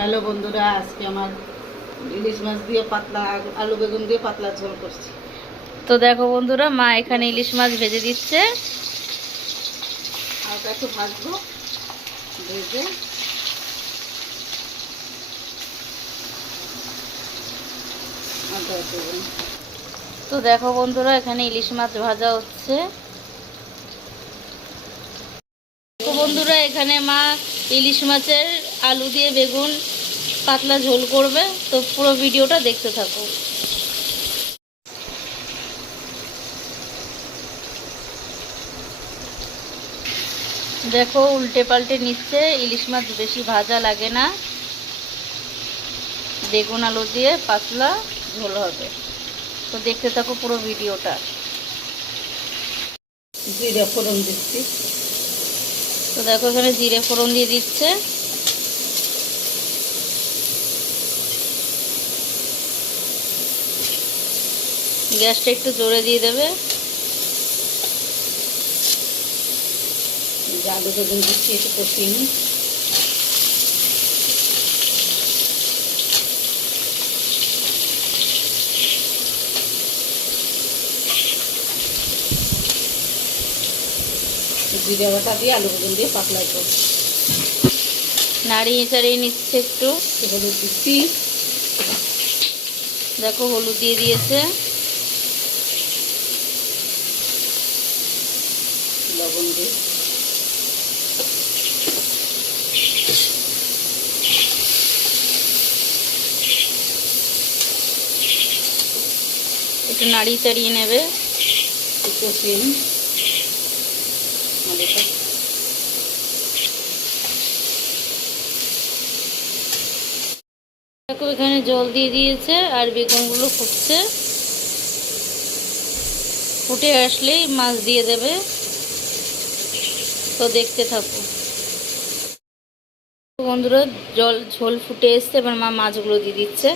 Hello বন্ধুরা আজকে আমার ইলিশ মাছ দিয়ে পাতলা আলু বেগুন দিয়ে পাতলা ঝোল করছি। তো দেখো বন্ধুরা মা এখানে ইলিশ মাছ ভেজে দিচ্ছে। হালকা একটু ভাজবো ভেজে। তো দেখো বন্ধুরা এখানে ইলিশ মাছ ভাজা হচ্ছে। তো বন্ধুরা এখানে মা ইলিশ মাছের আলু দিয়ে বেগুন পাতলা ঝোল করবে তো পুরো ভিডিওটা দেখতে থাকো। দেখো উল্টে পাল্টে নিচ্ছে ইলিশ মাছ বেশি ভাজা লাগে না। বেগুন আলু দিয়ে পাতলা ঝোল হবে। তো দেখতে থাকো পুরো ভিডিওটা। জিরে ফোড়ন দিচ্ছি। তো দেখো এখানে জিরে ফোড়ন দিয়ে দিচ্ছে। গ্যাসটা একটু জোরে দিয়ে দেবে। আলু বেগুন দিচ্ছি একটু কষিয়ে নিই। জিরে বাটা দিয়ে আলু বেগুন দিয়ে পাতলা করছি নাড়িয়ে চাড়িয়ে নিচ্ছে একটু। হলুদ দিচ্ছি। দেখো হলুদ দিয়ে দিয়েছে। লবণ দিয়ে একটু নাড়িয়ে চাড়িয়ে নেবে। কষিয়ে আলুটা এখানে জল দিয়ে দিয়েছে আর বেগুনগুলো ফুটছে। ফুটে আসলেই মাছ দিয়ে দেবে। তো দেখতে থাকো। বন্ধুরা, জল, ঝোল ফুটে এসছে, এবার মা মাছগুলো দিয়ে দিচ্ছে।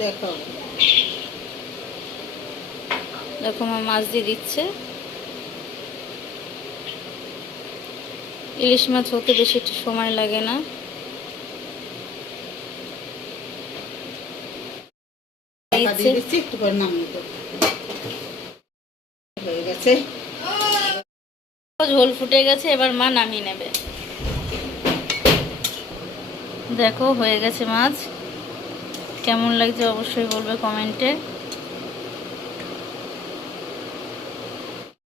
দেখো। দেখো, মা মাছ দিয়ে দিচ্ছে। ইলিশ মাছ হতে বেশি একটু সময় লাগে না। দিচ্ছি, একটু করে নামিয়ে দেবো। হয়ে গেছে। ঝোল ফুটে গেছে, এবার মা নামিয়ে নেবে। দেখো, হয়ে গেছে মাছ। কেমন লাগছে অবশ্যই বলবে কমেন্টে।